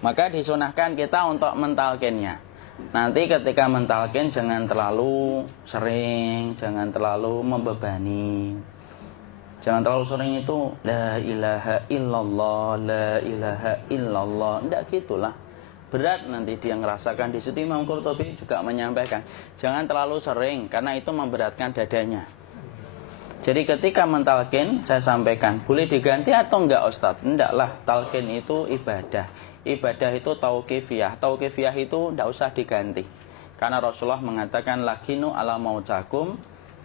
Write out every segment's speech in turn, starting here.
Maka disunahkan kita untuk mentalkinnya. Nanti ketika mentalkin jangan terlalu sering, jangan terlalu membebani. Jangan terlalu sering itu la ilaha illallah, la ilaha illallah. Enggak gitulah. Berat nanti dia ngerasakan. Di situ Imam Qurtubi juga menyampaikan, jangan terlalu sering karena itu memberatkan dadanya. Jadi ketika mentalkin, saya sampaikan, boleh diganti atau enggak Ustadz? Enggak lah, talkin itu ibadah. Ibadah itu tauqifiyah. Tauqifiyah itu enggak usah diganti. Karena Rasulullah mengatakan, lakinu ala mautakum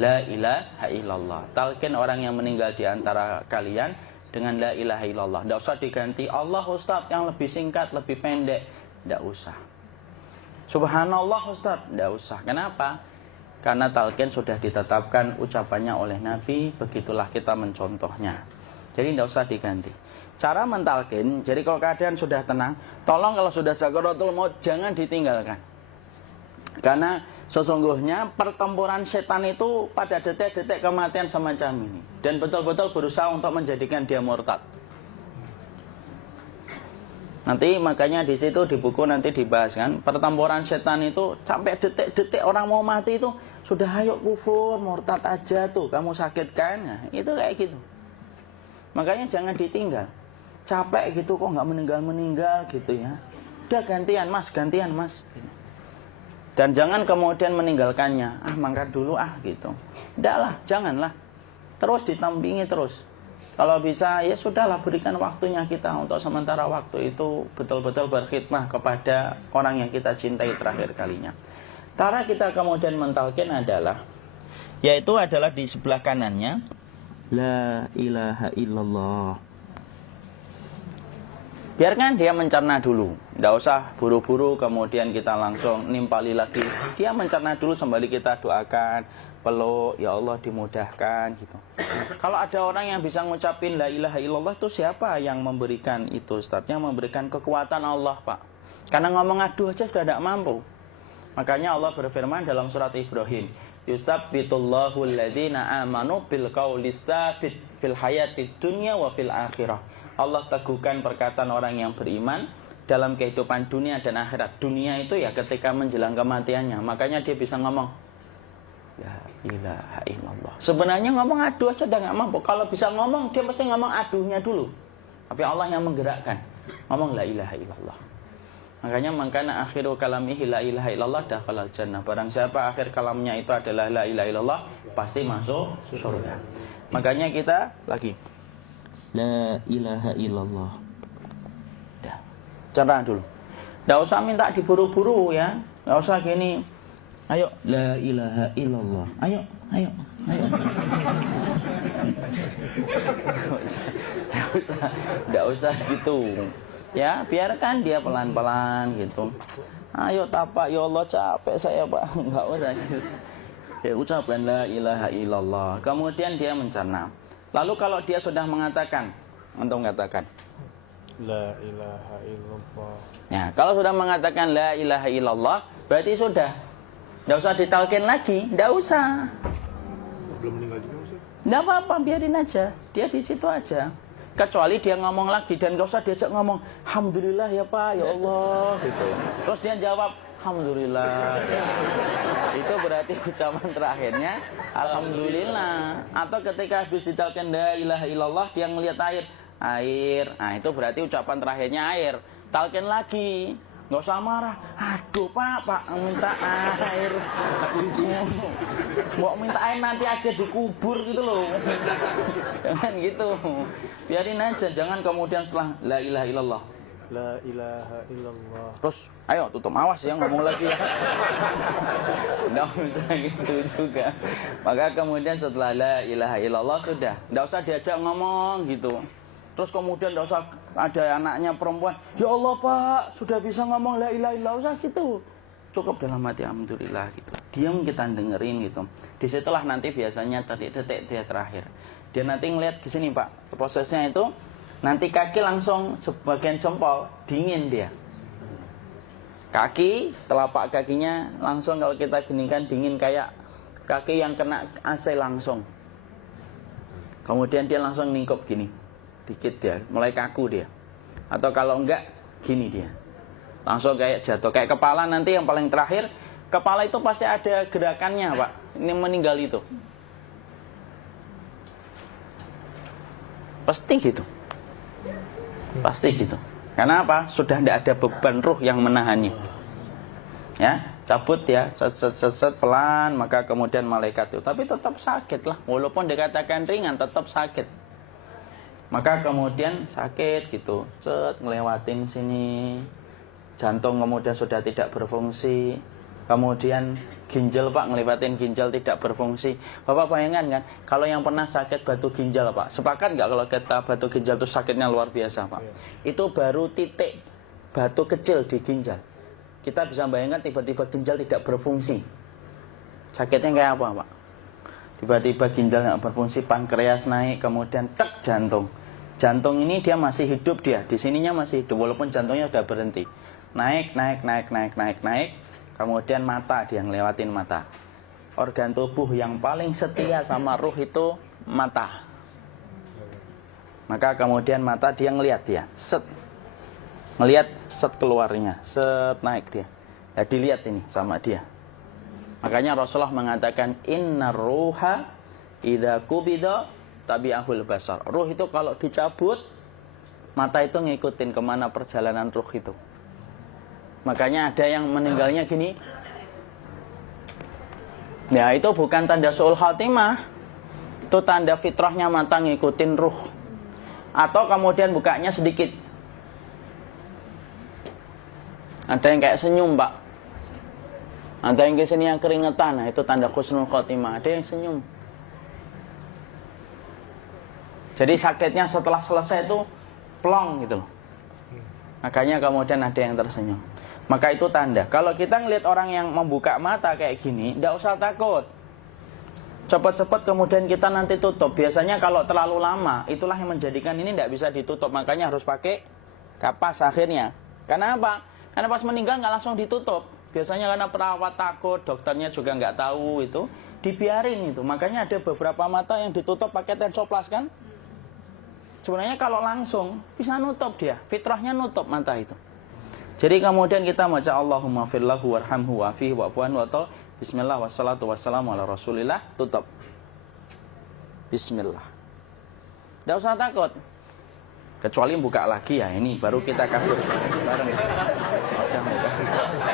la ilaha illallah. Talkin orang yang meninggal di antara kalian dengan la ilaha illallah. Enggak usah diganti Allah Ustadz yang lebih singkat, lebih pendek. Enggak usah. Subhanallah Ustadz, enggak usah. Kenapa? Karena talqin sudah ditetapkan ucapannya oleh Nabi, begitulah kita mencontohnya. Jadi tidak usah diganti. Cara mentalqin, jadi kalau keadaan sudah tenang, tolong kalau sudah sakaratul maut jangan ditinggalkan. Karena sesungguhnya pertempuran setan itu pada detik-detik kematian semacam ini. Dan betul-betul berusaha untuk menjadikan dia murtad. Nanti makanya di situ di buku nanti dibahas kan, pertempuran setan itu sampai detik-detik orang mau mati itu sudah ayo kufur, murtad aja tuh, kamu sakit kan? Nah, itu kayak gitu. Makanya jangan ditinggal. Capek gitu kok nggak meninggal gitu ya. Udah gantian mas. Dan jangan kemudian meninggalkannya. Makan dulu gitu. Udahlah, janganlah. Terus ditampingi terus. Kalau bisa ya sudahlah, berikan waktunya kita untuk sementara waktu itu betul-betul berkhidmah kepada orang yang kita cintai terakhir kalinya. Cara kita kemudian mentalkin adalah, yaitu adalah di sebelah kanannya la ilaha illallah. Biarkan dia mencerna dulu, tidak usah buru-buru kemudian kita langsung nimpali lagi. Dia mencerna dulu sembari kita doakan, peluk, ya Allah dimudahkan gitu. Kalau ada orang yang bisa ngucapin la ilaha illallah itu siapa yang memberikan itu Ustaz? Yang memberikan kekuatan Allah Pak. Karena ngomong aduh aja sudah tidak mampu. Makanya Allah berfirman dalam surat Ibrahim, yusabbitullahu alladhina amanu bil qawli tsabit fil hayatid dunya wa fil akhirah. Allah teguhkan perkataan orang yang beriman dalam kehidupan dunia dan akhirat. Dunia itu ya ketika menjelang kematiannya. Makanya dia bisa ngomong la ilaha illallah. Sebenarnya ngomong aduh aja udah gak mampu. Kalau bisa ngomong, dia pasti ngomong aduhnya dulu. Tapi Allah yang menggerakkan. Ngomong la ilaha illallah. Makanya mangkana akhiru kalamihi la ilaha illallah dakhalal jannah. Barang siapa akhir kalamnya itu adalah la ilaha illallah, pasti masuk surga. Makanya kita lagi la ilaha illallah. Dah. Cara dulu. Enggak usah minta diburu-buru ya. Enggak usah gini. Ayo la ilaha illallah. Ayo. Enggak usah gitu. Ya, biarkan dia pelan-pelan gitu. Ayo tapak, ya Allah capek saya Pak. Enggak usah gitu. Ya ucapkan la ilaha illallah. Kemudian dia mencerna. Lalu kalau dia sudah mengatakan, untuk mengatakan la ilaha illallah. Ya, kalau sudah mengatakan la ilaha illallah, berarti sudah. Enggak usah ditalkin lagi, enggak usah. Belum meninggal juga Ustaz? Enggak apa-apa, biarin aja. Dia di situ aja. Kecuali dia ngomong lagi dan enggak usah diajak ngomong, alhamdulillah ya Pak, ya Allah gitu. Terus dia jawab, alhamdulillah. Itu berarti ucapan terakhirnya alhamdulillah. Atau ketika habis ditalkin la ilaha illallah, dia ngelihat air. Nah, itu berarti ucapan terakhirnya air. Talkin lagi. Nggak usah marah. Aduh Pak minta air. Mau minta air nanti aja dikubur gitu loh. Jangan gitu. Biarin aja. Jangan kemudian setelah la ilaha illallah, La ilaha illallah. terus ayo tutup, awas ya ngomong lagi ya. Nggak usah gitu juga. Maka kemudian setelah la ilaha illallah sudah. Nggak usah diajak ngomong gitu. Terus kemudian tidak usah ada anaknya perempuan, ya Allah Pak, sudah bisa ngomong la ilaha illallah, usah gitu. Cukup dalam hati alhamdulillah gitu. Diam, kita dengerin gitu. Disitulah nanti biasanya detik-detik dia terakhir. Dia nanti ngelihat di sini Pak, prosesnya itu nanti kaki langsung sebagian jempol dingin dia. Kaki, telapak kakinya langsung kalau kita geningkan dingin kayak kaki yang kena AC langsung. Kemudian dia langsung ningkup gini. Dikit dia, mulai kaku dia. Atau kalau enggak, gini dia. Langsung kayak jatuh. Kayak kepala nanti yang paling terakhir, kepala itu pasti ada gerakannya, Pak. Ini meninggal itu. Pasti gitu. Pasti gitu. Karena apa? Sudah tidak ada beban ruh yang menahannya. Ya, cabut ya, set pelan, maka kemudian malaikat itu. Tapi tetap sakit lah. Walaupun dikatakan ringan, tetap sakit. Maka kemudian sakit gitu. Set, ngelewatin sini. Jantung kemudian sudah tidak berfungsi. Kemudian ginjal, Pak, ngelewatin ginjal tidak berfungsi. Bapak bayangkan kan, kalau yang pernah sakit batu ginjal, Pak, sepakat nggak kalau kita batu ginjal itu sakitnya luar biasa, Pak? Itu baru titik batu kecil di ginjal. Kita bisa bayangkan tiba-tiba ginjal tidak berfungsi. Sakitnya kayak apa, Pak? Tiba-tiba ginjal nggak berfungsi, pankreas naik, kemudian tek jantung. Jantung ini dia masih hidup dia, di sininya masih hidup walaupun jantungnya sudah berhenti. Naik. Kemudian mata, dia ngelewatin mata. Organ tubuh yang paling setia sama ruh itu mata. Maka kemudian mata dia ngelihat dia, set. Ngelihat set keluarnya, set naik dia. Ya dilihat ini sama dia. Makanya Rasulullah mengatakan innar ruha idza qubida tabi'ahul basar. Ruh itu kalau dicabut, mata itu ngikutin kemana perjalanan ruh itu. Makanya ada yang meninggalnya gini. Ya itu bukan tanda su'ul khatimah. Itu tanda fitrahnya mata ngikutin ruh. Atau kemudian bukanya sedikit. Ada yang kayak senyum, Pak. Ada yang kesini yang keringetan. Nah itu tanda husnul khatimah. Ada yang senyum. Jadi sakitnya setelah selesai itu plong gitu loh. Makanya kemudian ada yang tersenyum. Maka itu tanda. Kalau kita ngelihat orang yang membuka mata kayak gini, tidak usah takut. Cepat-cepat kemudian kita nanti tutup. Biasanya kalau terlalu lama, itulah yang menjadikan ini tidak bisa ditutup. Makanya harus pakai kapas akhirnya. Karena apa? Karena pas meninggal nggak langsung ditutup. Biasanya karena perawat takut, dokternya juga nggak tahu itu, dibiarin itu. Makanya ada beberapa mata yang ditutup pakai tensoplas kan? Sebenarnya kalau langsung bisa nutup dia, fitrahnya nutup mata itu. Jadi kemudian kita baca Allahumma firlahu warhamhu wa'afihi wa'fu'anhu atau bismillah wassalatu wassalamu ala rasulillah, tutup. Bismillah. Tidak usah takut. Kecuali buka lagi ya, ini baru kita kabur bareng.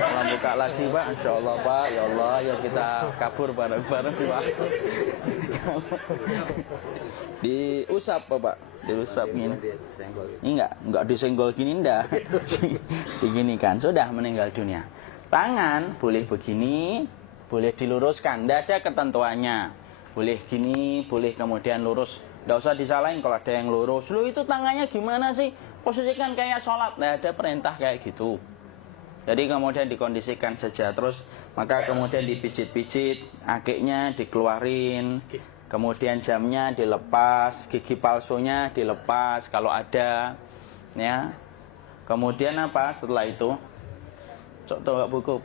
Kalau buka lagi, Pak, insya Allah, Pak, ya Allah, ya kita kabur bareng-bareng, Pak. Diusap, Pak, diusap gini. Ini enggak disenggol gini, enggak. Begini kan, sudah meninggal dunia. Tangan boleh begini, boleh diluruskan, enggak ada ketentuannya. Boleh gini, boleh kemudian lurus. Nggak usah disalahin kalau ada yang lurus. Lu itu tangannya gimana sih? Posisikan kayak sholat. Nggak ada perintah kayak gitu. Jadi kemudian dikondisikan saja. Terus maka kemudian dipijit-pijit, akiknya dikeluarin, kemudian jamnya dilepas, gigi palsunya dilepas kalau ada, ya. Kemudian apa? Setelah itu, coba buku.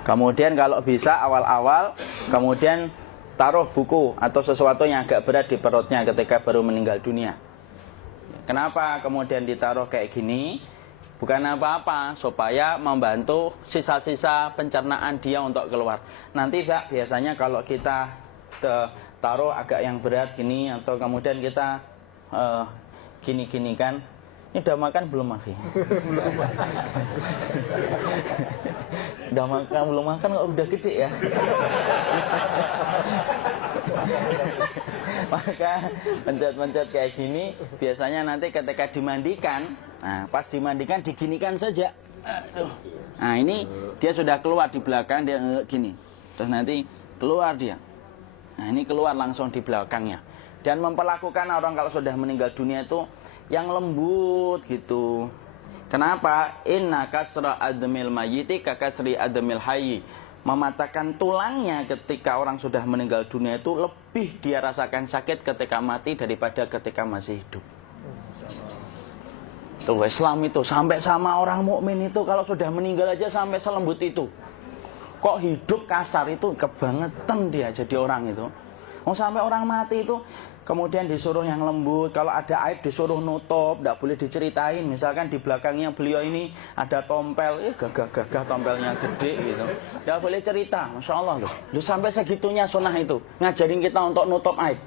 Kemudian kalau bisa awal-awal, kemudian taruh buku atau sesuatu yang agak berat di perutnya ketika baru meninggal dunia. Kenapa kemudian ditaruh kayak gini? Bukan apa-apa, supaya membantu sisa-sisa pencernaan dia untuk keluar. Nanti, Pak, biasanya kalau kita taruh agak yang berat gini, atau kemudian kita gini-gini kan, ini udah makan belum, Maki? Udah makan belum makan kok udah gede ya. Maka pencet-pencet kayak gini biasanya nanti ketika dimandikan, nah pas dimandikan diginikan saja. Aduh. Nah ini dia sudah keluar di belakang, dia gini. Terus nanti keluar dia. Nah ini keluar langsung di belakangnya. Dan memperlakukan orang kalau sudah meninggal dunia itu yang lembut gitu. Kenapa? Inna kasra admil mayyiti ka kasri admil hayyi. Mematahkan tulangnya ketika orang sudah meninggal dunia itu lebih dia rasakan sakit ketika mati daripada ketika masih hidup. Tuh Islam itu sampai sama orang mukmin itu kalau sudah meninggal aja sampai selembut itu. Kok hidup kasar itu kebangetan dia jadi orang itu. Oh, sampai orang mati itu kemudian disuruh yang lembut. Kalau ada aib disuruh nutup, tidak boleh diceritain. Misalkan di belakangnya beliau ini ada tompel, gagah-gagah tompelnya gede gitu. Tidak boleh cerita, Masya Allah loh. Sampai segitunya sunnah itu, ngajarin kita untuk nutup aib.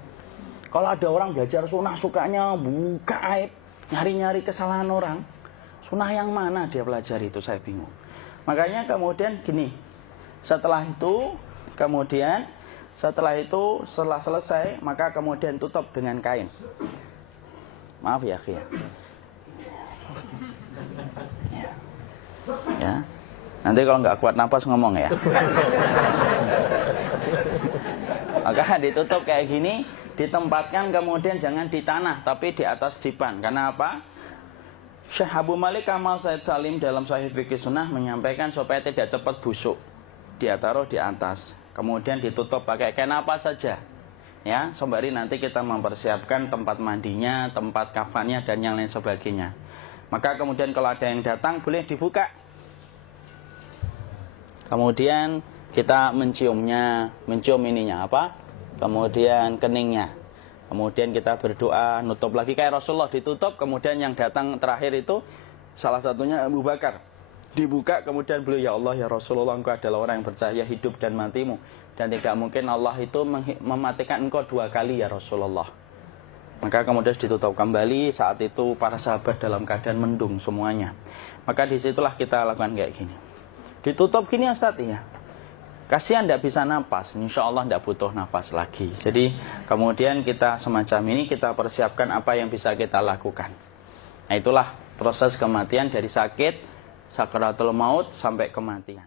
Kalau ada orang belajar sunnah sukanya buka aib, nyari-nyari kesalahan orang. Sunnah yang mana dia pelajari itu, saya bingung. Makanya kemudian gini, setelah selesai, maka kemudian tutup dengan kain. Maaf ya, Ki. Ya. Nanti kalau nggak kuat napas ngomong ya. Maka ditutup kayak gini, ditempatkan kemudian jangan di tanah, tapi di atas dipan. Karena apa? Syekh Abu Malik Kamal Said Salim dalam Sahih Fikih Sunnah menyampaikan supaya tidak cepat busuk. Dia taruh di atas, kemudian ditutup pakai kain apa saja. Ya, sembari nanti kita mempersiapkan tempat mandinya, tempat kafannya dan yang lain sebagainya. Maka kemudian kalau ada yang datang boleh dibuka. Kemudian kita mencium ininya apa? Kemudian keningnya. Kemudian kita berdoa, nutup lagi kayak Rasulullah, ditutup. Kemudian yang datang terakhir itu salah satunya Abu Bakar. Dibuka, kemudian beliau, ya Allah, ya Rasulullah, engkau adalah orang yang percaya hidup dan matimu. Dan tidak mungkin Allah itu mematikan engkau 2 kali ya Rasulullah. Maka kemudian ditutup kembali. Saat itu para sahabat dalam keadaan mendung semuanya. Maka disitulah kita lakukan kayak gini. Ditutup gini ya Ustaz ya. Kasihan tidak bisa nafas, insya Allah tidak butuh nafas lagi. Jadi kemudian kita semacam ini, kita persiapkan apa yang bisa kita lakukan. Nah itulah proses kematian dari sakit, sakaratul maut sampai kematian.